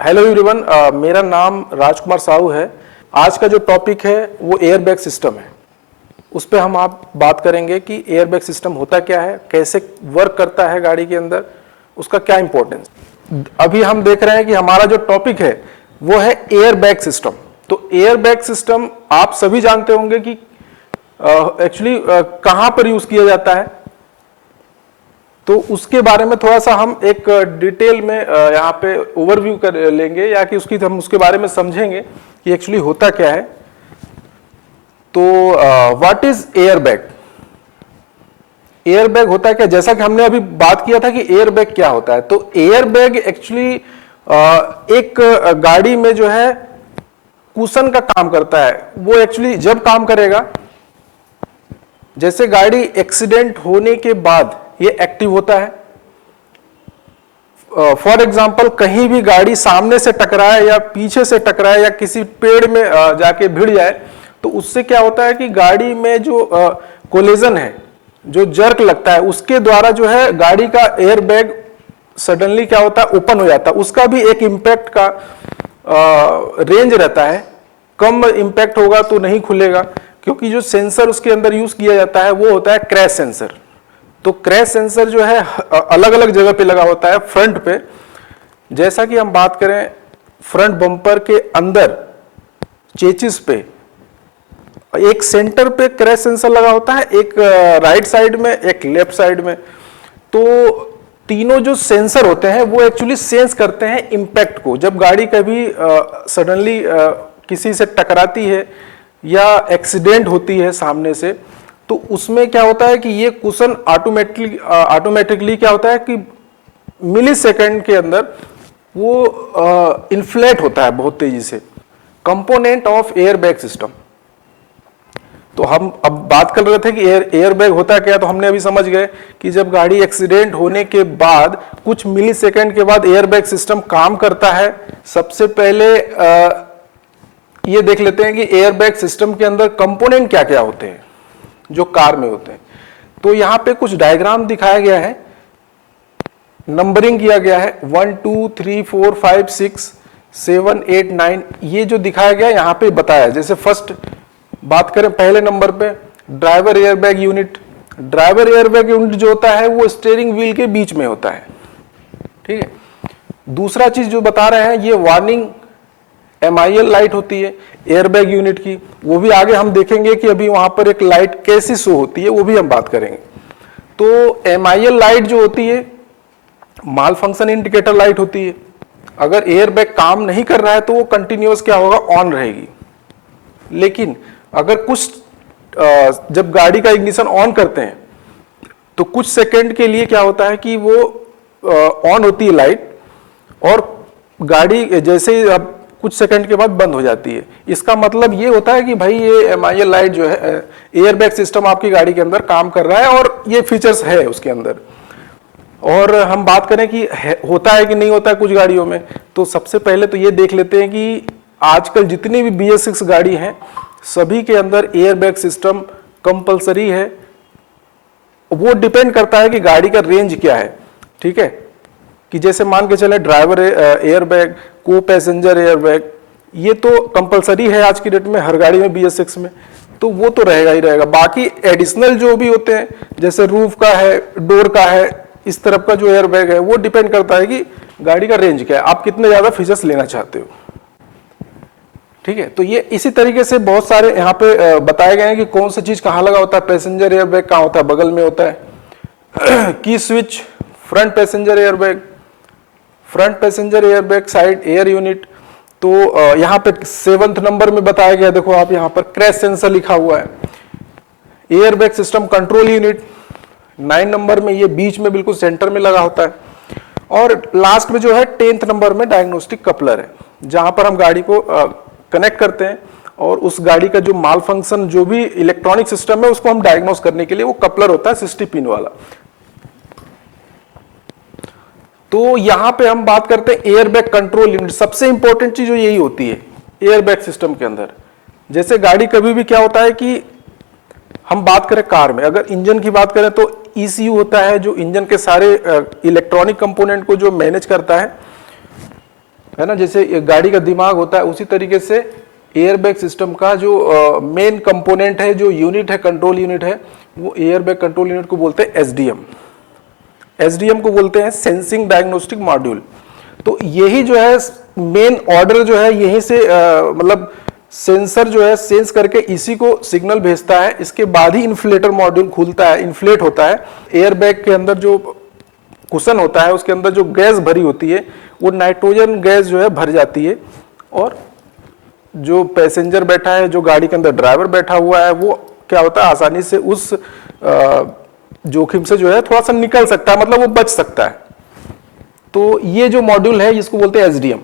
Hello everyone, मेरा नाम राजकुमार साहू है। आज का जो टॉपिक है वो एयरबैग सिस्टम है। उस पर हम आप बात करेंगे कि एयरबैग सिस्टम होता क्या है, कैसे वर्क करता है गाड़ी के अंदर, उसका क्या इंपॉर्टेंस। अभी हम देख रहे हैं कि हमारा जो टॉपिक है वो है एयरबैग सिस्टम। तो एयरबैग सिस्टम आप सभी जानते होंगे कि एक्चुअली कहाँ पर यूज किया जाता है। तो उसके बारे में थोड़ा सा हम एक डिटेल में यहाँ पे ओवरव्यू कर लेंगे, या कि हम उसके बारे में समझेंगे कि एक्चुअली होता क्या है। तो व्हाट इज एयरबैग। एयरबैग होता है क्या, जैसा कि हमने अभी बात किया था कि एयरबैग क्या होता है। तो एयरबैग एक्चुअली एक गाड़ी में जो है कुशन का काम करता है। वो एक्चुअली जब काम करेगा, जैसे गाड़ी एक्सीडेंट होने के बाद ये एक्टिव होता है। फॉर एग्जाम्पल, कहीं भी गाड़ी सामने से टकराए या पीछे से टकराए या किसी पेड़ में जाके भिड़ जाए, तो उससे क्या होता है कि गाड़ी में जो कोलिजन है, जो जर्क लगता है, उसके द्वारा जो है गाड़ी का एयरबैग सडनली क्या होता है, ओपन हो जाता है। उसका भी एक इंपैक्ट का रेंज रहता है। कम इंपैक्ट होगा तो नहीं खुलेगा, क्योंकि जो सेंसर उसके अंदर यूज किया जाता है वो होता है क्रैश सेंसर। तो क्रैश सेंसर जो है अलग अलग जगह पे लगा होता है। फ्रंट पे, जैसा कि हम बात करें, फ्रंट बम्पर के अंदर चेचिस पे एक सेंटर पे क्रैश सेंसर लगा होता है, एक राइट साइड में, एक लेफ्ट साइड में। तो तीनों जो सेंसर होते हैं वो एक्चुअली सेंस करते हैं इंपैक्ट को। जब गाड़ी कभी सडनली किसी से टकराती है या एक्सीडेंट होती है सामने से, तो उसमें क्या होता है कि ये कुशन ऑटोमेटिकली क्या होता है कि मिली सेकेंड के अंदर वो इन्फ्लेट होता है बहुत तेजी से। Component of airbag system. तो हम अब बात कर रहे थे कि एयरबैग होता क्या, तो हमने अभी समझ गए कि जब गाड़ी एक्सीडेंट होने के बाद कुछ मिली सेकेंड के बाद एयरबैग सिस्टम काम करता है। सबसे पहले ये देख लेते हैं कि एयरबैग सिस्टम के अंदर कंपोनेंट क्या क्या होते हैं जो कार में होते हैं। तो यहां पे कुछ डायग्राम दिखाया गया है, नंबरिंग किया गया है 1 2 3 4 5 6 7 8 9। ये जो दिखाया गया यहां पे बताया है। जैसे फर्स्ट बात करें, पहले नंबर पे driver airbag unit. Driver airbag unit जो होता है वो स्टीयरिंग व्हील के बीच में होता है, ठीक है। दूसरा चीज जो बता रहे हैं, ये वार्निंग MIL लाइट होती है एयरबैग यूनिट की। वो भी आगे हम देखेंगे कि अभी वहां पर एक लाइट कैसी शो होती है, वो भी हम बात करेंगे। तो MIL लाइट जो होती है माल फंक्शन इंडिकेटर लाइट होती है। अगर एयरबैग काम नहीं कर रहा है तो वो कंटिन्यूअस क्या होगा, ऑन रहेगी। लेकिन अगर कुछ जब गाड़ी का इग्निशन ऑन करते हैं तो कुछ सेकंड के लिए क्या होता है कि वो ऑन होती है लाइट, और गाड़ी जैसे ही अब कुछ सेकंड के बाद बंद हो जाती है। इसका मतलब ये होता है कि भाई ये MIL लाइट जो है, एयरबैग सिस्टम आपकी गाड़ी के अंदर काम कर रहा है और ये फीचर्स है उसके अंदर। और हम बात करें कि होता है कि नहीं होता है कुछ गाड़ियों में, तो सबसे पहले तो ये देख लेते हैं कि आजकल जितनी भी BS6 गाड़ी हैं सभी के अंदर एयरबैग सिस्टम कंपलसरी है। वो डिपेंड करता है कि गाड़ी का रेंज क्या है, ठीक है। कि जैसे मान के चले ड्राइवर एयरबैग, को पैसेंजर एयरबैग, ये तो कंपलसरी है आज की डेट में हर गाड़ी में BS6 में, तो वो तो रहेगा ही रहेगा। बाकी एडिशनल जो भी होते हैं, जैसे रूफ का है, डोर का है, इस तरफ का जो एयरबैग है, वो डिपेंड करता है कि गाड़ी का रेंज क्या है, आप कितने ज्यादा फीचर्स लेना चाहते हो, ठीक है। तो ये इसी तरीके से बहुत सारे यहाँ पे बताए गए हैं कि कौन सा चीज कहाँ लगा होता है। पैसेंजर एयरबैग कहाँ होता है, बगल में होता है। की switch, front passenger airbag, front passenger airbag, side air unit. तो यहाँ पे 7th नंबर में बताया गया, देखो आप यहाँ पर क्रैश सेंसर लिखा हुआ है। Airbag system control unit 9 number में, ये बीच में बिल्कुल सेंटर में लगा होता है। और लास्ट में जो है 10th नंबर में डायग्नोस्टिक कपलर है, जहां पर हम गाड़ी को कनेक्ट करते हैं और उस गाड़ी का जो माल फंक्शन, जो भी इलेक्ट्रॉनिक सिस्टम है, उसको हम डायग्नोस करने के लिए वो कपलर होता है 60 पिन वाला। तो यहां पे हम बात करते हैं एयरबैग कंट्रोल यूनिट। सबसे इंपॉर्टेंट चीज यही होती है एयरबैग सिस्टम के अंदर। जैसे गाड़ी कभी भी क्या होता है कि हम बात करें कार में, अगर इंजन की बात करें तो ECU होता है जो इंजन के सारे इलेक्ट्रॉनिक कंपोनेंट को जो मैनेज करता है। है ना, जैसे गाड़ी का दिमाग होता है, उसी तरीके से एयरबैग सिस्टम का जो मेन कंपोनेंट है, जो यूनिट है, कंट्रोल यूनिट है, वो एयरबैग कंट्रोल यूनिट को बोलते हैं एसडीएम। एसडीएम को बोलते हैं सेंसिंग डायग्नोस्टिक मॉड्यूल। तो यही जो है मेन ऑर्डर जो है, यहीं से मतलब सेंसर जो है सेंस करके इसी को सिग्नल भेजता है। इसके बाद ही इन्फ्लेटर मॉड्यूल खुलता है, इन्फ्लेट होता है। एयरबैग के अंदर जो कुशन होता है, उसके अंदर जो गैस भरी होती है, वो नाइट्रोजन गैस जो है भर जाती है, और जो पैसेंजर बैठा है, जो गाड़ी के अंदर ड्राइवर बैठा हुआ है, वो क्या होता है, आसानी से उस जोखिम से जो है थोड़ा सा निकल सकता है, मतलब वो बच सकता है। तो ये जो मॉड्यूल है, इसको बोलते हैं एसडीएम।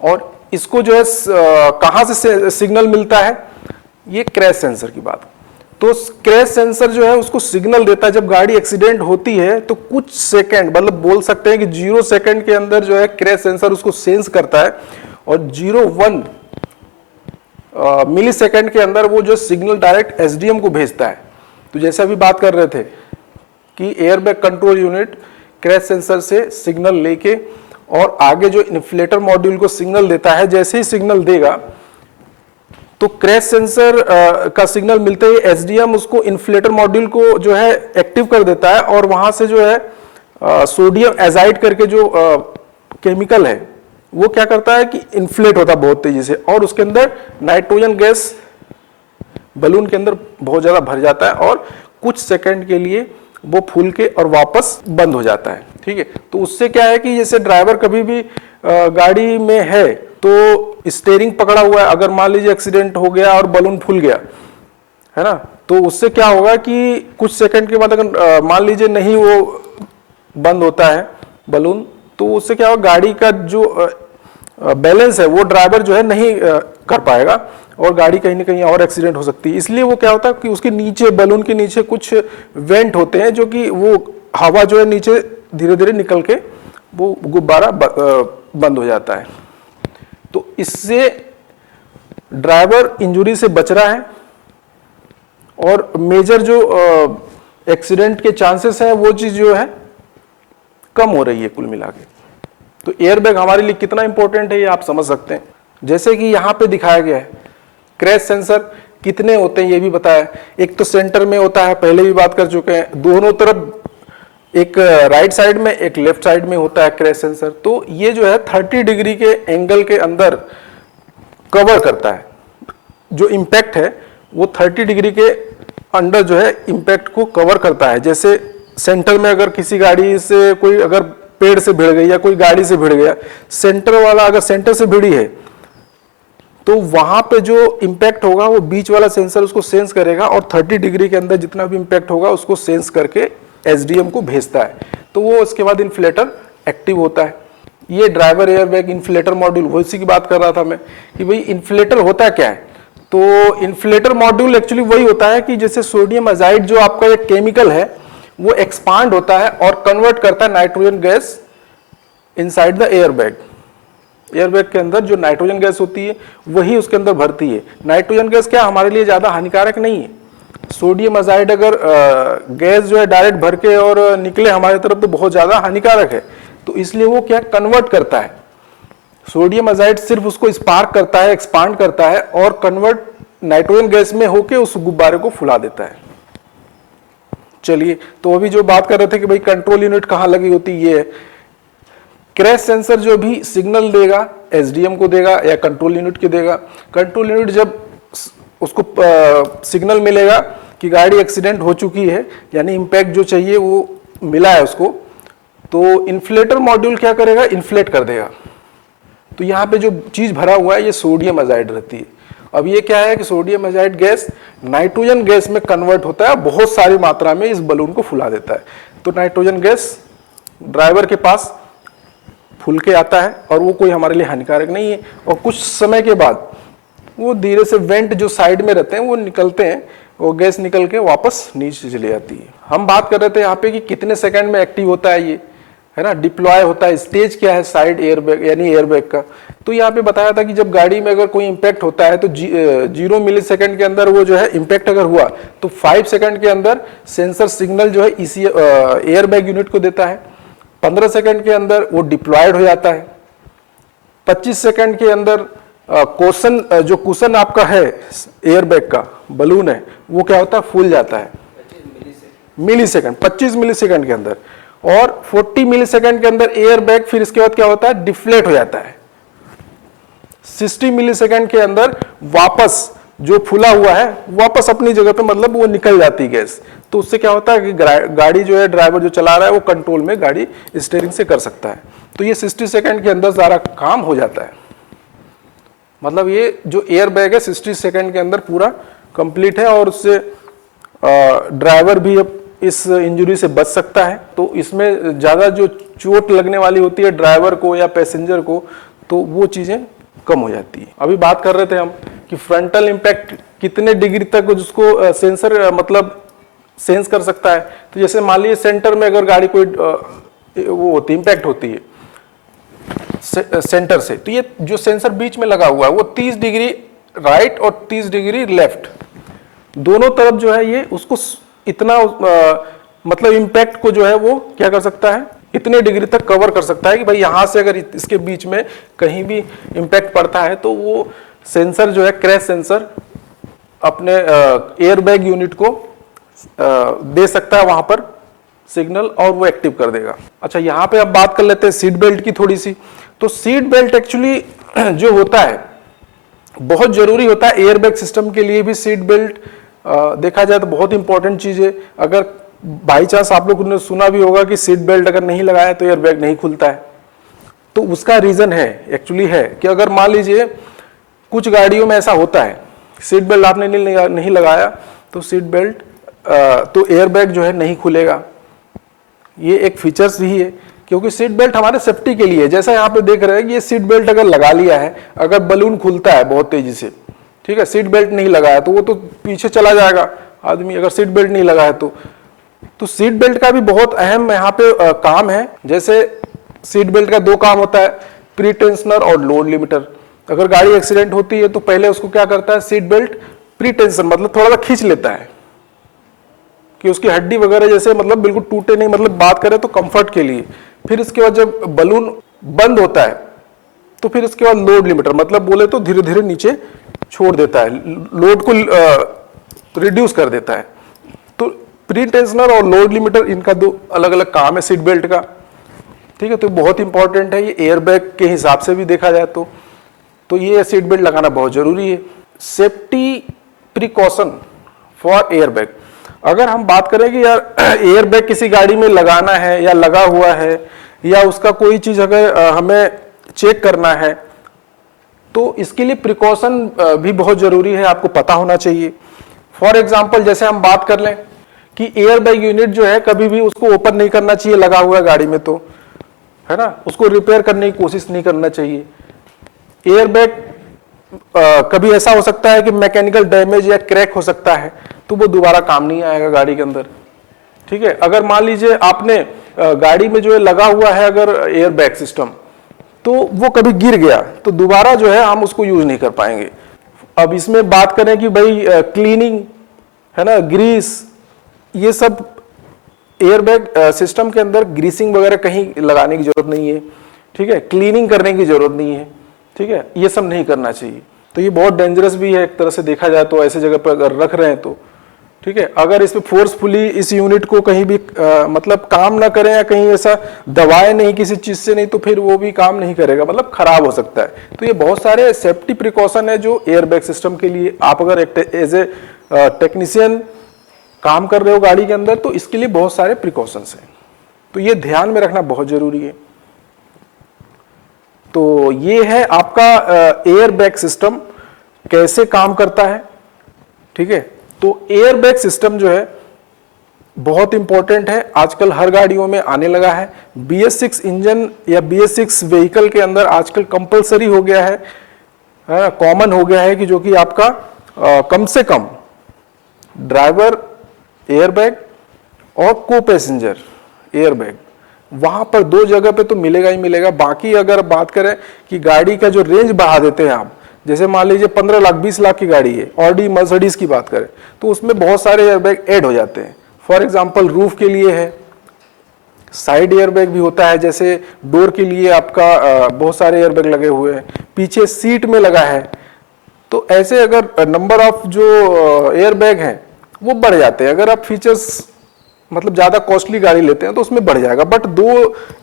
और इसको जो है कहां से सिग्नल मिलता है, ये क्रैश सेंसर की बात। तो क्रैश सेंसर जो है उसको सिग्नल देता है। जब गाड़ी एक्सीडेंट होती है तो कुछ सेकंड, मतलब बोल सकते हैं कि 0 सेकंड के अंदर जो है क्रैश सेंसर उसको सेंस करता है, और 0.1 मिली सेकेंड के अंदर वो जो सिग्नल डायरेक्ट एसडीएम को भेजता है। तो जैसे अभी बात कर रहे थे कि airbag control unit crash sensor से सिग्नल लेके और आगे जो इन्फ्लेटर मॉड्यूल को सिग्नल देता है, जैसे ही सिग्नल देगा तो क्रैश सेंसर का सिग्नल मिलते ही एसडीएम उसको इन्फ्लेटर मॉड्यूल को जो है एक्टिव कर देता है, और वहां से जो है सोडियम एजाइड करके जो केमिकल है, वो क्या करता है कि इन्फ्लेट होता है बहुत तेजी से, और उसके अंदर नाइट्रोजन गैस बलून के अंदर बहुत ज्यादा भर जाता है, और कुछ सेकंड के लिए वो फूल के और वापस बंद हो जाता है। ठीक है, तो उससे क्या है कि जैसे ड्राइवर कभी भी गाड़ी में है तो स्टीयरिंग पकड़ा हुआ है, अगर मान लीजिए एक्सीडेंट हो गया और बलून फूल गया, है ना, तो उससे क्या होगा कि कुछ सेकंड के बाद अगर मान लीजिए नहीं वो बंद होता है बलून, तो उससे क्या होगा, गाड़ी का जो बैलेंस है वो ड्राइवर जो है नहीं कर पाएगा, और गाड़ी कहीं ना कहीं और एक्सीडेंट हो सकती है। इसलिए वो क्या होता है कि उसके नीचे, बलून के नीचे कुछ वेंट होते हैं, जो कि वो हवा जो है नीचे धीरे धीरे निकल के वो गुब्बारा बंद हो जाता है। तो इससे ड्राइवर इंजरी से बच रहा है, और मेजर जो एक्सीडेंट के चांसेस है वो चीज जो है कम हो रही है कुल मिला के। तो एयरबैग हमारे लिए कितना इंपॉर्टेंट है ये आप समझ सकते हैं। जैसे कि यहां पे दिखाया गया है, क्रैश सेंसर कितने होते हैं ये भी बताया। एक तो सेंटर में होता है, पहले भी बात कर चुके हैं, दोनों तरफ, एक राइट साइड में एक लेफ्ट साइड में होता है क्रैश सेंसर। तो ये जो है 30 डिग्री के एंगल के अंदर कवर करता है, जो इम्पैक्ट है वो 30 डिग्री के अंदर जो है इम्पैक्ट को कवर करता है। जैसे सेंटर में अगर किसी गाड़ी से कोई अगर पेड़ से भिड़ गई या कोई गाड़ी से भिड़ गया, सेंटर वाला अगर सेंटर से भिड़ी है तो वहां पे जो इंपैक्ट होगा वो बीच वाला सेंसर उसको सेंस करेगा, और 30 डिग्री के अंदर जितना भी इंपैक्ट होगा उसको सेंस करके एसडीएम को भेजता है। तो वो उसके बाद इन्फ्लेटर एक्टिव होता है। ये ड्राइवर एयरबैग इन्फ्लेटर मॉड्यूल, वो इसी की बात कर रहा था मैं कि भाई इन्फ्लेटर होता क्या है। तो इन्फ्लेटर मॉड्यूल एक्चुअली वही होता है कि जैसे सोडियम अजाइड जो आपका एक केमिकल है वो एक्सपांड होता है और कन्वर्ट करता है nitrogen gas inside the airbag. Airbag के अंदर जो नाइट्रोजन गैस होती है वही उसके अंदर भरती है। नाइट्रोजन गैस क्या हमारे लिए ज्यादा हानिकारक नहीं है। सोडियम अजाइड अगर गैस जो है डायरेक्ट भर के और निकले हमारे तरफ तो बहुत ज्यादा हानिकारक है। तो इसलिए वो क्या कन्वर्ट करता है, सोडियम अजाइड सिर्फ उसको स्पार्क करता है, एक्सपांड करता है और कन्वर्ट नाइट्रोजन गैस में होके उस गुब्बारे को फुला देता है। चलिए, तो अभी जो बात कर रहे थे कि भाई कंट्रोल यूनिट कहां लगी होती है, ये क्रैश सेंसर जो भी सिग्नल देगा एसडीएम को देगा या कंट्रोल यूनिट को देगा। कंट्रोल यूनिट जब उसको सिग्नल मिलेगा कि गाड़ी एक्सीडेंट हो चुकी है, यानी इंपैक्ट जो चाहिए वो मिला है उसको, तो इन्फ्लेटर मॉड्यूल क्या करेगा, इन्फ्लेट कर देगा। तो यहाँ पे जो चीज भरा हुआ है ये सोडियम अजाइड रहती है। अब ये क्या है कि sodium azide gas nitrogen gas में कन्वर्ट होता है, बहुत सारी मात्रा में इस बलून को फुला देता है। तो नाइट्रोजन गैस ड्राइवर के पास फूल के आता है और वो कोई हमारे लिए हानिकारक नहीं है। और कुछ समय के बाद वो धीरे से वेंट जो साइड में रहते हैं वो निकलते हैं, वो गैस निकल के वापस नीचे चली जाती है। हम बात कर रहे थे यहाँ पे कि कितने सेकंड में एक्टिव होता है ये, है ना, डिप्लॉय होता है। स्टेज क्या है, साइड एयरबैग यानी एयरबैग का। तो यहाँ पे बताया था कि जब गाड़ी में अगर कोई इंपैक्ट होता है तो 0 मिली सेकंड के अंदर वो जो है इंपैक्ट अगर हुआ तो 5 सेकंड के अंदर सेंसर सिग्नल जो है इसी एयरबैग यूनिट को देता है। 15 सेकंड के अंदर वो डिप्लॉयड हो जाता है, 25 सेकंड के अंदर जो कुशन आपका है एयरबैग का बलून है वो क्या होता है, फूल जाता है मिली सेकंड, 25 मिली सेकंड के अंदर। और 40 मिली सेकंड के अंदर एयरबैग फिर इसके बाद क्या होता है, डिफ्लेट हो जाता है। 60 मिली सेकंड के अंदर वापस जो फूला हुआ है वापस अपनी जगह पे, मतलब वो निकल जाती है गैस। तो उससे क्या होता है कि गाड़ी जो है, ड्राइवर जो चला रहा है वो कंट्रोल में गाड़ी स्टीयरिंग से कर सकता है। तो ये 60 सेकंड के अंदर सारा काम हो जाता है। मतलब ये जो एयर बैग है 60 सेकंड के अंदर पूरा कंप्लीट है, और उससे ड्राइवर भी अब इस इंजरी से बच सकता है। तो इसमें ज़्यादा जो चोट लगने वाली होती है ड्राइवर को या पैसेंजर को, तो वो चीज़ें कम हो जाती है। अभी बात कर रहे थे हम कि फ्रंटल इंपैक्ट कितने डिग्री तक उसको सेंसर मतलब सेंस कर सकता है। तो जैसे मान लीजिए सेंटर में अगर गाड़ी कोई वो होती इंपैक्ट होती है सेंटर से, तो ये जो सेंसर बीच में लगा हुआ है वो 30 डिग्री राइट और 30 डिग्री लेफ्ट दोनों तरफ जो है ये उसको इतना मतलब इंपैक्ट को जो है वो क्या कर सकता है, इतने डिग्री तक कवर कर सकता है कि भाई यहां से अगर इसके बीच में कहीं भी इंपैक्ट पड़ता है तो वो सेंसर जो है क्रैश सेंसर अपने एयरबैग यूनिट को दे सकता है वहां पर सिग्नल, और वो एक्टिव कर देगा। अच्छा, यहाँ पे अब बात कर लेते हैं सीट बेल्ट की थोड़ी सी। तो सीट बेल्ट एक्चुअली जो होता है बहुत जरूरी होता है। एयरबैग सिस्टम के लिए भी सीट बेल्ट देखा जाए तो बहुत इंपॉर्टेंट चीज है। अगर बाई चांस आप लोगों ने सुना भी होगा कि सीट बेल्ट अगर नहीं लगाया तो एयरबैग नहीं खुलता है, तो उसका रीजन है एक्चुअली है कि अगर मान लीजिए कुछ गाड़ियों में ऐसा होता है सीट बेल्ट आपने नहीं लगाया तो सीट बेल्ट तो एयरबैग जो है नहीं खुलेगा। ये एक फीचर्स भी है, क्योंकि सीट बेल्ट हमारे सेफ्टी के लिए है। जैसा यहाँ पे देख रहे हैं कि ये सीट बेल्ट अगर लगा लिया है, अगर बलून खुलता है बहुत तेजी से, ठीक है, सीट बेल्ट नहीं लगाया तो वो तो पीछे चला जाएगा आदमी, अगर सीट बेल्ट नहीं लगाया तो सीट बेल्ट का भी बहुत अहम यहाँ पे काम है। जैसे सीट बेल्ट का दो काम होता है, प्री टेंशनर और लोड लिमिटर। अगर गाड़ी एक्सीडेंट होती है तो पहले उसको क्या करता है, सीट बेल्ट प्री टेंशन मतलब थोड़ा सा खींच लेता है कि उसकी हड्डी वगैरह जैसे मतलब बिल्कुल टूटे नहीं, मतलब बात करें तो कंफर्ट के लिए। फिर इसके बाद जब बलून बंद होता है तो फिर इसके बाद लोड लिमिटर मतलब बोले तो धीरे धीरे नीचे छोड़ देता है, लोड को रिड्यूस कर देता है। तो प्री टेंशनर और लोड लिमिटर इनका दो अलग अलग काम है सीट बेल्ट का, ठीक है। तो बहुत इंपॉर्टेंट है ये एयरबैग के हिसाब से भी देखा जाए तो ये सीट बेल्ट लगाना बहुत जरूरी है। सेफ्टी प्रिकॉशन फॉर एयरबैग, अगर हम बात करें कि यार एयरबैग किसी गाड़ी में लगाना है या लगा हुआ है या उसका कोई चीज अगर हमें चेक करना है तो इसके लिए प्रिकॉशन भी बहुत जरूरी है, आपको पता होना चाहिए। फॉर एग्जांपल जैसे हम बात कर लें कि एयरबैग यूनिट जो है कभी भी उसको ओपन नहीं करना चाहिए लगा हुआ गाड़ी में, तो है ना, उसको रिपेयर करने की कोशिश नहीं करना चाहिए। एयरबैग कभी ऐसा हो सकता है कि मैकेनिकल डैमेज या क्रैक हो सकता है तो वो दोबारा काम नहीं आएगा गाड़ी के अंदर, ठीक है। अगर मान लीजिए आपने गाड़ी में जो है लगा हुआ है अगर एयरबैग सिस्टम, तो वो कभी गिर गया तो दोबारा जो है हम उसको यूज नहीं कर पाएंगे। अब इसमें बात करें कि भाई क्लीनिंग है ना, ग्रीस, ये सब एयरबैग सिस्टम के अंदर ग्रीसिंग वगैरह कहीं लगाने की जरूरत नहीं है, ठीक है, क्लीनिंग करने की जरूरत नहीं है, ठीक है, ये सब नहीं करना चाहिए। तो ये बहुत डेंजरस भी है एक तरह से देखा जाए तो, ऐसे जगह पर अगर रख रहे हैं तो, ठीक है। अगर इसमें फोर्सफुली इस यूनिट को कहीं भी मतलब काम ना करें या कहीं ऐसा दबाए नहीं किसी चीज से नहीं तो फिर वो भी काम नहीं करेगा, मतलब खराब हो सकता है। तो ये बहुत सारे सेफ्टी प्रिकॉशन है जो एयरबैग सिस्टम के लिए, आप अगर एज ए टेक्नीशियन काम कर रहे हो गाड़ी के अंदर तो इसके लिए बहुत सारे प्रिकॉशंस हैं, तो ये ध्यान में रखना बहुत जरूरी है। तो ये है आपका एयरबैग सिस्टम कैसे काम करता है, ठीक है। तो एयरबैग सिस्टम जो है बहुत इंपॉर्टेंट है, आजकल हर गाड़ियों में आने लगा है। BS6 इंजन या BS6 व्हीकल के अंदर आजकल कंपलसरी हो गया है, कॉमन हो गया है कि जो कि आपका कम से कम ड्राइवर एयरबैग और को पैसेंजर एयरबैग वहां पर दो जगह पे तो मिलेगा ही मिलेगा। बाकी अगर बात करें कि गाड़ी का जो रेंज बढ़ा देते हैं आप, जैसे मान लीजिए 15 लाख 20 लाख की गाड़ी है, ऑडी मर्सिडीज की बात करें तो उसमें बहुत सारे एयरबैग ऐड हो जाते हैं। फॉर एग्जांपल रूफ के लिए है, साइड एयरबैग भी होता है, जैसे डोर के लिए आपका बहुत सारे एयरबैग लगे हुए हैं, पीछे सीट में लगा है। तो ऐसे अगर नंबर ऑफ जो एयरबैग हैं वो बढ़ जाते हैं। अगर आप फीचर्स मतलब ज़्यादा कॉस्टली गाड़ी लेते हैं तो उसमें बढ़ जाएगा, बट 2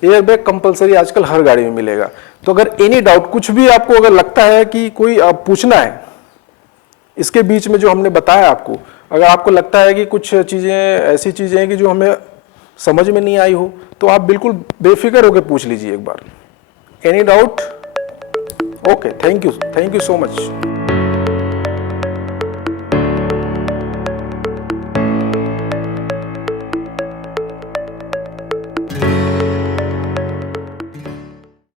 एयरबैग कंपलसरी आजकल हर गाड़ी में मिलेगा। तो अगर एनी डाउट, कुछ भी आपको अगर लगता है कि कोई पूछना है इसके बीच में जो हमने बताया आपको, अगर आपको लगता है कि कुछ चीज़ें ऐसी चीज़ें हैं कि जो हमें समझ में नहीं आई हो, तो आप बिल्कुल बेफिक्र होकर पूछ लीजिए एक बार। Any doubt? Okay, thank you so much.